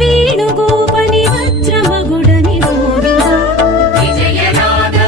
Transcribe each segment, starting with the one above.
வேணுகோபனி வஜ்ரமகுடனி கோவிந்தா விஜய ராகவ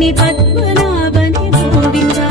பத்மநாபனி பத்மநாபனி கோவிந்தா.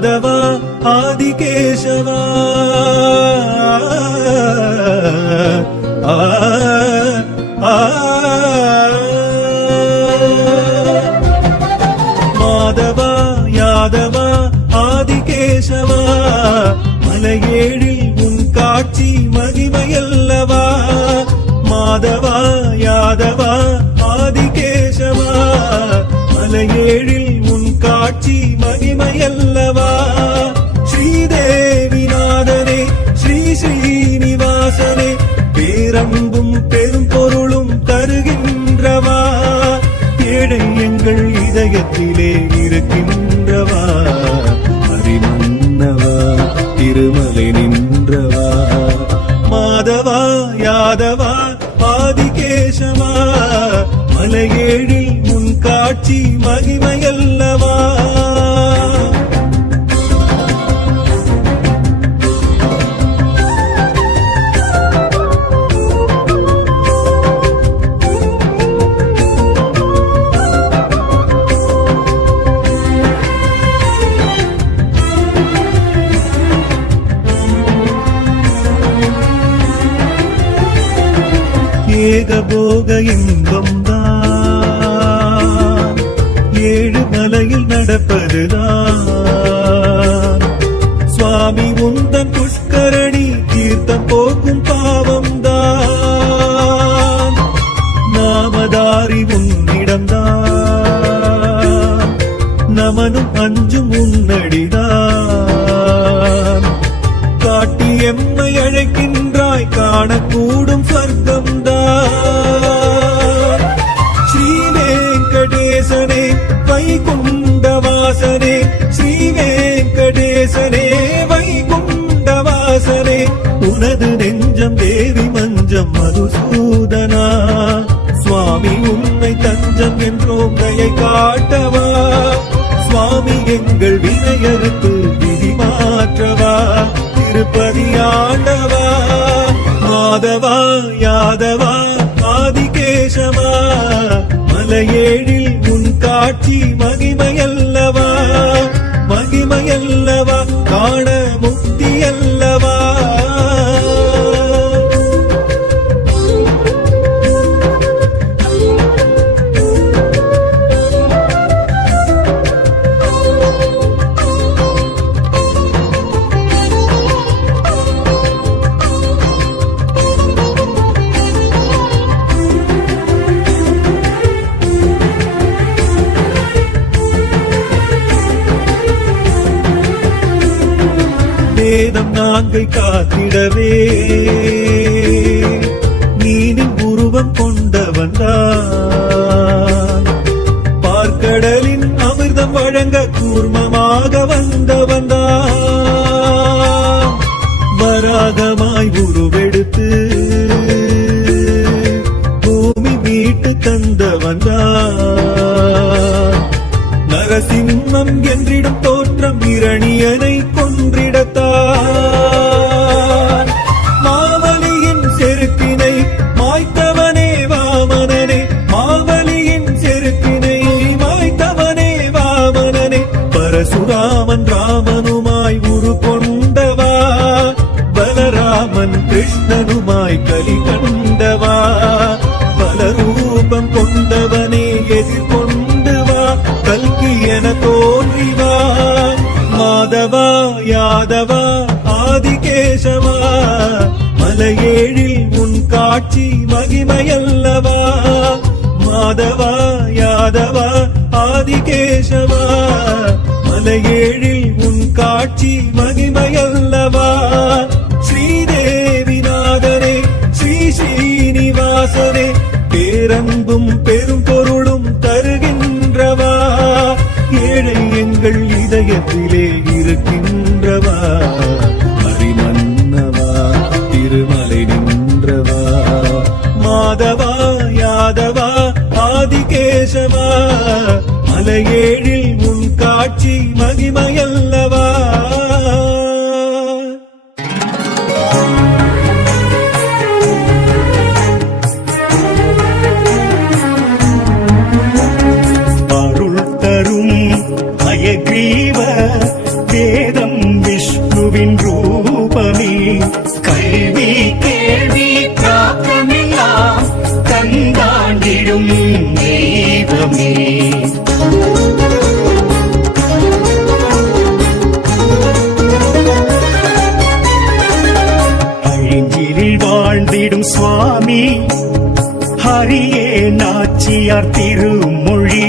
மாதவா ஆதிகேசவா மாதவா யாதவா ஆதிகேசவா மலையேழில் உன் காட்சி மகிமையல்லவா மாதவா யாதவா ஆதிகேசவா மலையேழில் உன் காட்சி மகிமையல்லவா ஸ்ரீதேவிநாதனே ஸ்ரீ ஸ்ரீனிவாசனே பேரன்பும் பெரும் பொருளும் தருகின்றவா ஏழை எங்கள் இதயத்திலே இருக்கின்றவா ஹரிமன்னவா திருமலை நின்றவா மாதவா யாதவா ஆதிகேசவா மலையேழில் உன் காட்சி மகிமையல்லவா ஏகபோக இன்பம் தான் ஏழு மலையில் நடப்பதுதான் சுவாமி உந்தன் புஷ்கரணி தீர்த்தம் போக்கும் பாவம் தான் நாமதாரி உன்னிடம்தான் நமனும் அஞ்சும் உன்னடிதான் காட்டி எம்மை அழைக்கின்றாய் காணக்கூடும் சொர்க்கம் தான் ஸ்ரீ வெங்கடேசனே வைகுண்டவாசனே ஸ்ரீ வெங்கடேசனே வைகுண்டவாசனே உனது நெஞ்சம் தேவி மஞ்சம் மதுசூதனா சுவாமி உன்னை தஞ்சம் என்றோம் தயை காட்டவா சுவாமி எங்கள் வினையறுத்து விதி மாற்றவா திருப்பதி ஆண்டவா மாதவா யாதவா ஆதிகேசவா மலையேழில் உன் காட்சி மகிமையல்லவா மகிமையல்லவா காண முக்தியல்லவா வேதம் நாங்கை காத்திடவே நீனின் உருவம் கொண்டவன்தான் பார்க்கடலின் அமிர்தம் வழங்க கூர்மமாக வந்தவன்தான் வராகமாய் உருவெடுத்து பூமி மீட்டு தந்தவன்தான் நரசிம்மம் என்றிடும் தோற்றம் இரணியனை கொன்றிடத்தான் மாவலியின் செருக்கினை மாய்த்தவனே வாமனனே மாவலியின் செருக்கினை மாய்த்தவனே வாமனனே பரசுராமன் ராமனுமாய் உரு கொண்டவா பலராமன் கிருஷ்ணனுமாய் கலி கண்டவா பல ரூபம் கொண்டவனே எதிர்கொண்டு வா கல்கி என தோன்றிவா மாதவா யாதவா ஆதிகேசவா மலையேழில் உன் காட்சி மகிமையல்லவா மாதவா யாதவா ஆதிகேசவா மலையேழில் உன் காட்சி மகிமையல்லவா ஸ்ரீதேவிநாதனே ஸ்ரீ ஸ்ரீனிவாசனே பேரன்பும் பெரும் பொருளும் தருகின்றவா ஏழை எங்கள் இதயத்திலே இருக்கின்றவா ஹரிமன்னவா திருமலை நின்றவா மாதவா யாதவா ஆதிகேசவா மலையேழில் உன் காட்சி மகிமையல்லவா அருள் தரும் அயக்ரீவ நாச்சியார் திருமொழி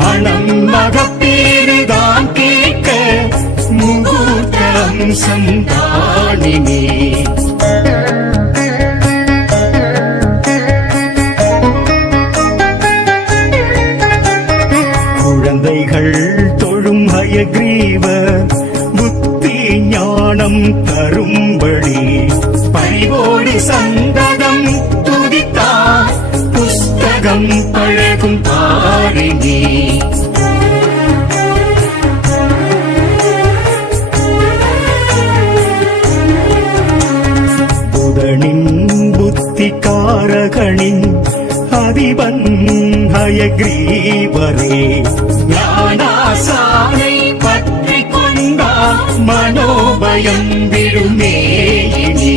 மனம் மகப்பேறுதான் கேட்க முகூர்த்தம் சந்தானினே. குழந்தைகள் தொழும் ஹயக்ரீவர் புத்தி ஞானம் தரும்படி பரிவோடு சந்ததம் துதித்தார் புஸ்தகம் பழகும் பாரினி. புதனின் புத்திகாரகனின் அதிபன் ஹயக்ரீவரே ஞானாசானை பற்றி கொண்டா மனோபயம் விடுமேயினி.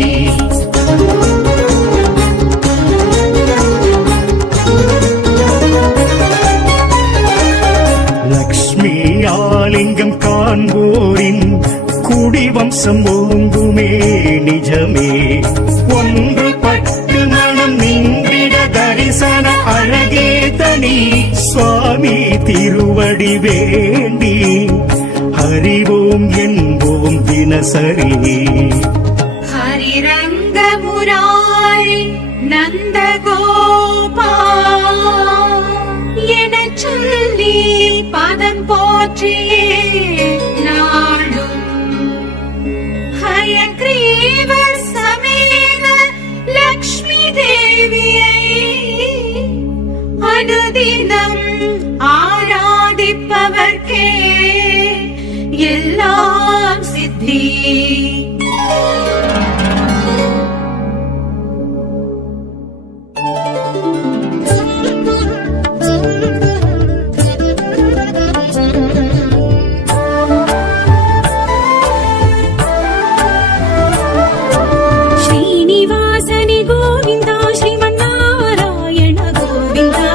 லக்ஷ்மி ஆலிங்கம் காண்போரின் குடிவம்சம் ஓங்குமே நிஜமே. ஒன்று பட்டு மனம் நின்றிட தரிசன அழகே தனி சுவாமி திருவடி வேண்டி ஹரிவோம் என்போம் தினசரி. ஹரிரங்க முராரி நந்த கோபா எனச் சொல்லி பதம் போற்றியே நாளும் ஹயக்ரீவ சமேத லக்ஷ்மி தேவியை அனுதினம் ஆராதிப்பவர்க்கே எல்லாம் சித்தி. ஸ்ரீனிவாசனி கோவிந்தா ஸ்ரீமன்னாராயண கோவிந்தா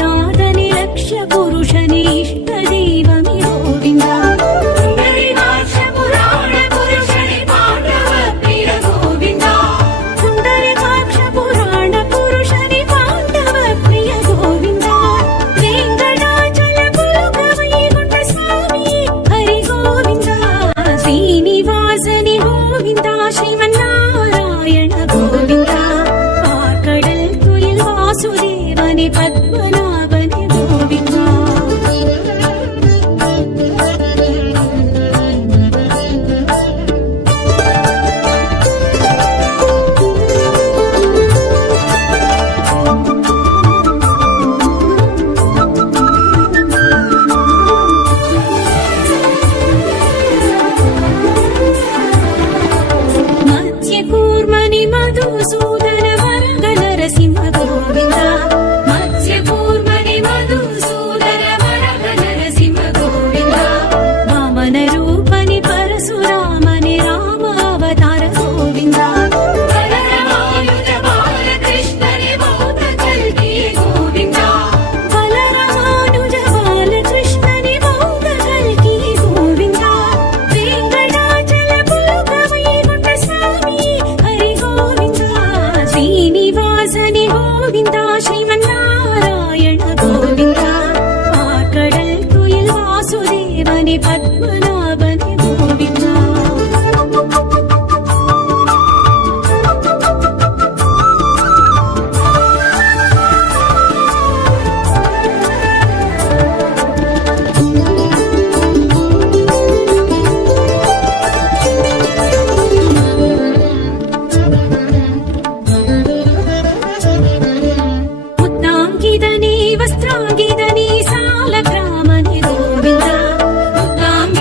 ಶ್ರೀನಾಥನಿ ಲಕ್ಷ್ಯ ಪುರುಷನಿ ಇಷ್ಟ ದೈವಮಿ ಗೋವಿಂದ ಪುಂಡರೀಕಾಕ್ಷ ಪುರಾಣ ಪುರುಷನೇ ಪಾಂಡವ ಪ್ರಿಯ ಗೋವಿಂದ ಪುಂಡರೀಕಾಕ್ಷ ಪುರಾಣ ಪುರುಷನಿ ಪಾಂಡವ ಪ್ರಿಯ ಗೋವಿಂದ ವೆಂಕಟಾಚಲ ಪುಲಕ ವೈಕುಂಠ ಸ್ವಾಮಿ ಹರಿ ಗೋವಿಂದ ಶ್ರೀನಿವಾಸನಿ ಗೋವಿಂದ ಶ್ರೀಮನ್ನಾರಾಯಣ ಗೋವಿಂದ ಆಕಡಲ್ ತುಯಿಲ್ ವಾಸುದೇವನಿ ಪದ್ಮನಾಭನಿ ಗೋವಿಂದ ಮತ್ಸ್ಯಕೂರ್ಮನಿ ಮಧುಸೂದನ ವರಗ ನರಸಿಂಹ ಗೋವಿಂದ ಮತ್ಸ್ಯಕೂರ್ಮನಿ ಮಧುಸೂದನ ವರಗ ನರಸಿಂಹ ಗೋವಿಂದ ವಾಮನ ರೂಪನಿ ಪರಶುರಾಮನಿ ರಾಮ ಅವತಾರ ಗೋವಿಂದ ಬಲರಾಮಾನುಜ ಬಾಲಕೃಷ್ಣನೇ ಭೂತ ಕಲ್ಕಿಯೇ ಗೋವಿಂದ ಬಲರಾಮಾನುಜ ಬಾಲಕೃಷ್ಣನಿ ಬೌದ್ಧ ಕಲ್ಕಿ ಗೋವಿಂದ ವೆಂಕಟಾಚಲ ಪುಲಕ ವೈಕುಂಠ ಸ್ವಾಮಿ ಹರಿ ಗೋವಿಂದ ಶ್ರೀನಿವಾಸನಿ ಗೋವಿಂದ ಶ್ರೀಮನ್ನಾರಾಯಣ ಗೋವಿಂದ ಆಕಡಲ್ ತುಯಿಲ್ ವಾಸುದೇವನಿ ಪದ್ಮನಾಭನಿ ಗೋವಿಂದ ಮುದ್ದಾಂಗಿದನಿ ವಸ್ತ್ರಾಂಗಿದನಿ ಸಾಲಗ್ರಾಮನಿ ಗೋವಿಂದ ಮುದ್ದಾಂಗಿದನಿ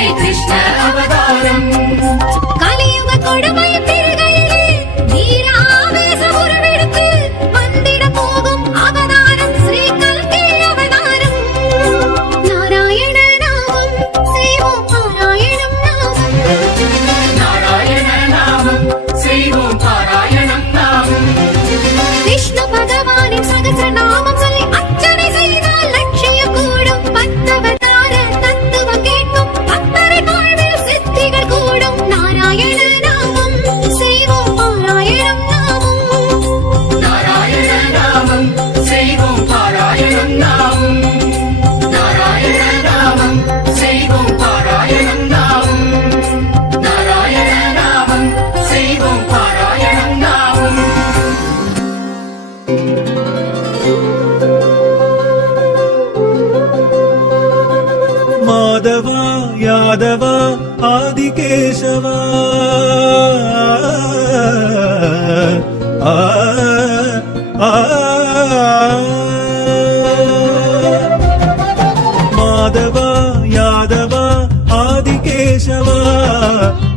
ஸ்ரீ கிருஷ்ண அவதாரம். கலியுக கொடுமை திருகையிலே வீராவேசம் உருவெடுத்து வந்திட போகும் அவதாரம் ஸ்ரீ கல்கி அவதாரம். நாராயண நாமம் செய்வோம் பாராயணம் நாமம். நாராயண நாமம் செய்வோம் பாராயணம் நாமம். விஷ்ணு பகவானின் சகஸ்ர நாமம் சொல்லி அர்ச்சனை செய்தால் லட்சியம் கூடும். பத்தவதார தத்துவம் கேட்கும் பக்தரை வாழ்வில் சித்திகள் கூடும். நாராயண நாமம் செய்வோம் பாராயணம் நாமம். நாராயண நாமம் செய்வோம் பாராயணம் நாமம். நாராயண நாமம் செய்வோம் பாராயணம் நாமம். நாராயண நாமம் செய்வோம் பாராயணம் நாமம். மாதவா யாதவா ஆதிகேசவா ஆ, ஆ, மாதவா யாதவா ஆதிகேசவா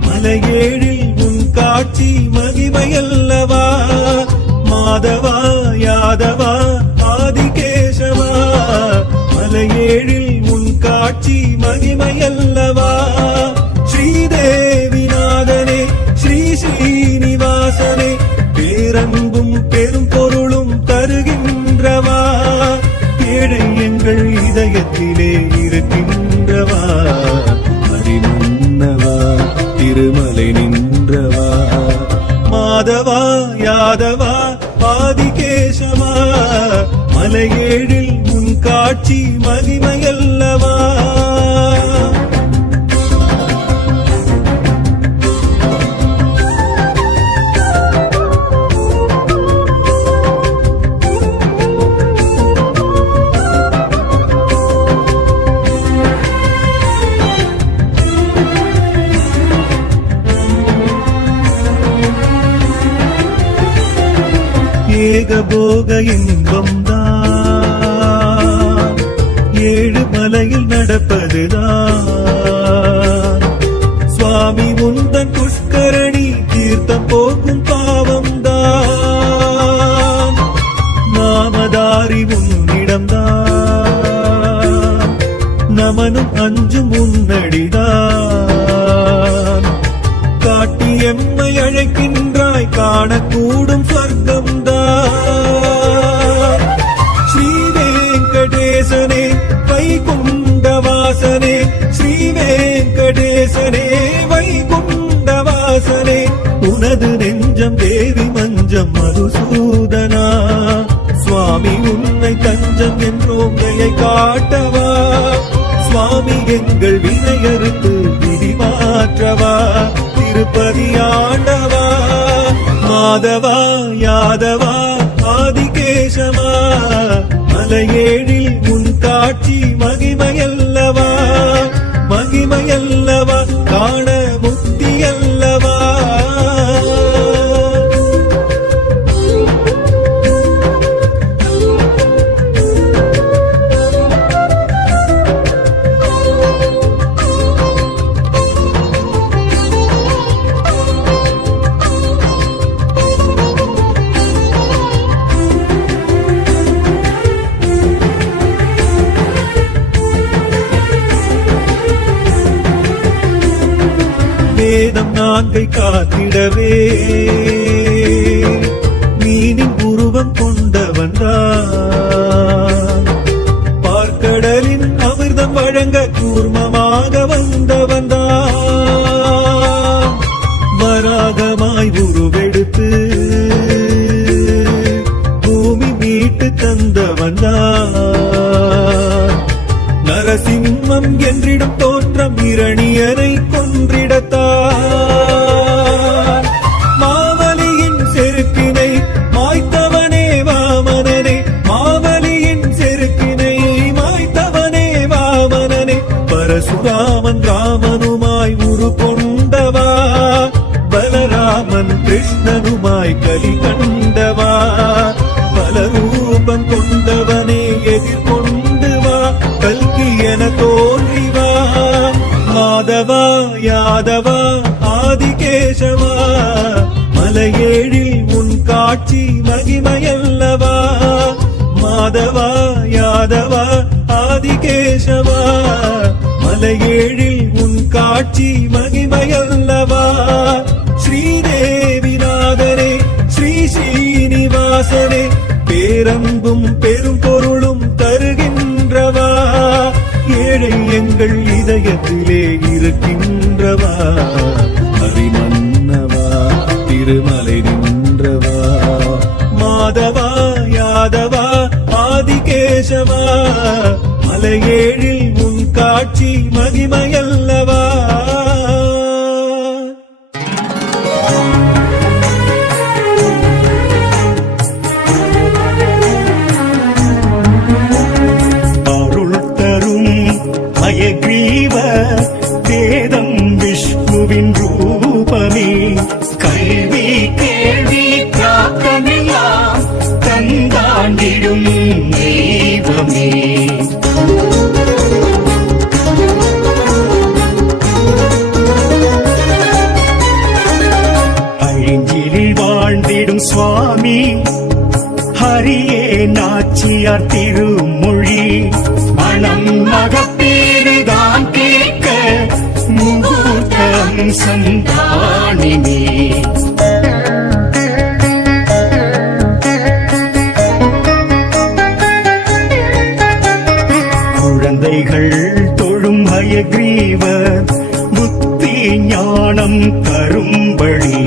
மலையேழில் உன் காட்சி மகிமையல்லவா. மாதவா யாதவா ஆதிகேசவா மலையேழில் உன் காட்சி மகிமையல்லவா. ஸ்ரீதேவிநாதனே ஸ்ரீ ஸ்ரீனிவாசனே பேரன்பும் பெரும் பொருளும் தருகின்றவா. ஏழை எங்கள் இதயத்திலே இருக்கின்றவா. அறிமுன்னவா திருமலை நின்றவா. மாதவா யாதவா ஆதிகேசவா மலையேழில் உன் காட்சி மகிமையல்லவா. ஏகபோக இன்பம் தான் ஏழு மலையில் நடப்பதுதான். சுவாமி முந்தன் புஷ்கரணி தீர்த்தம் போக்கும் பாவம் தான். நாமதாரி உன்னிடம்தான் நமனும் அஞ்சும் உன்னடிதான். காட்டி எம்மை அழைக்கின்றாய் காணக்கூடும் சொர்க்கம் தான். ஸ்ரீ வெங்கடேசனே வைகுண்டவாசனே ஸ்ரீ வெங்கடேசனே வைகுண்டவாசனே உனது நெஞ்சம் தேவி மஞ்சம் மதுசூதனா. சுவாமி உன்னை தஞ்சம் என்றோம் தயை காட்டவா. சுவாமி எங்கள் வினையறுத்து விதி மாற்றவா. திருப்பதி ஆண்டவா மாதவா யாதவா ஆதிகேசவா மலையேழில் உன் காட்சி மகிமையல்லவா. மகிமையல்லவா காண முக்தியல்லவா. வேதம் நான்கை காத்திடவே மீனின் உருவம் கொண்டவன் தான். பார்க்கடலின் அமிர்தம் வழங்க கூர்மமாக வந்தவன் தான். வராகமாய் உருவெடுத்து பூமி மீட்டு தந்தவன் தான். நரசிம்மம் என்றிடும் தோற்றம் இரணியனை கொன்றிடத்தான். மாவலியின் செருக்கினை மாய்த்தவனே வாமனனே. மாவலியின் செருக்கினை மாய்த்தவனே வாமனனே. பரசுராமன் ராமனுமாய் உரு கொண்டவா. பலராமன் கிருஷ்ணனுமாய் கலி கண்டவா. பல ரூபம் கொண்டவனே எதிர்கொண்டு வா. கல்கி என தோன்றி வா. மாதவ மாதவா ஆதிகேசவா மலையேழில் உன் காட்சி மகிமையல்லவா மாதவா யாதவா ஆதிகேசவா மலையேழில் உன் காட்சி மகிமையல்லவா ஸ்ரீதேவிநாதனே ஸ்ரீ ஸ்ரீனிவாசனே பேரன்பும் பெரும் பொருளும் தருகின்றவா ஏழை எங்கள் இதயத்திலே இருக்கின்றவா ஹரிமன்னவா திருமலை நின்றவா மாதவா யாதவா ஆதிகேசவா மலையேழில் உன் காட்சி மகிமையல்லவா அருள் தரும் ஹயக்ரீவ வேதம் விஷ்ணுவின் ரூபமே கல்வி கேள்வி பிராப்தமெல்லாம் தந்தாண்டிடும் தெய்வமே அழிஞ்சிலில் வாழ்ந்திடும் சுவாமி ஹரியே நாச்சியார் திருமொழி மனம் மகப்பேறுதான் கேட்க முகூர்த்தம் சந்தானினே குழந்தைகள் தொழும் ஹயக்ரீவர் புத்தி ஞானம் தரும்படி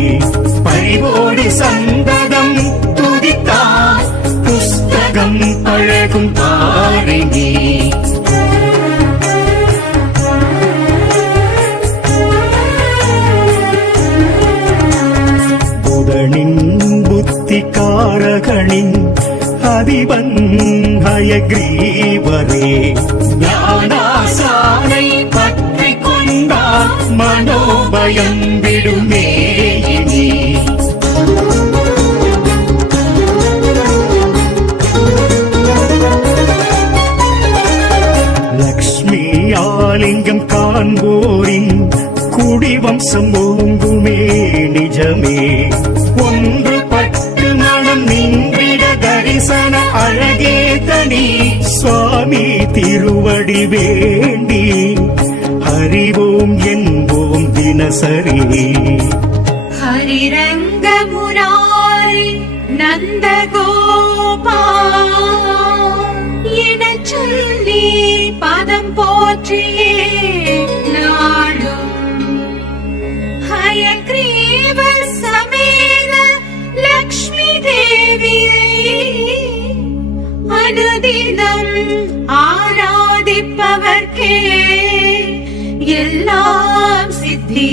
பரிவோடு சந்ததம் துதித்தார் புஸ்தகம் பழகும் பாரினி புதனின் புத்தி காரகனின் அதிபன் ஹயக்ரீவரே ஞானாசானை பற்றி கொண்டார் மனோபயம் விடுமே இனி லக்ஷ்மி ஆலிங்கம் காண்போரின் குடிவம்சம் ஓங்குமே நிஜமே ஒன்றுபட்டு மனம் நின்றிட தரிசன அழகே தனி சுவாமி திருவடி வேண்டி அறிவோம் என்போம் தினசரி ஹரிரங்க முராரி நந்த எனச் சொல்லி பதம் போற்றியே நாளும் ஹயக்ரீவ சமேத லக்ஷ்மி தேவி அனுதினம் ஆராதிப்பவர்க்கே எல்லாம் சித்தி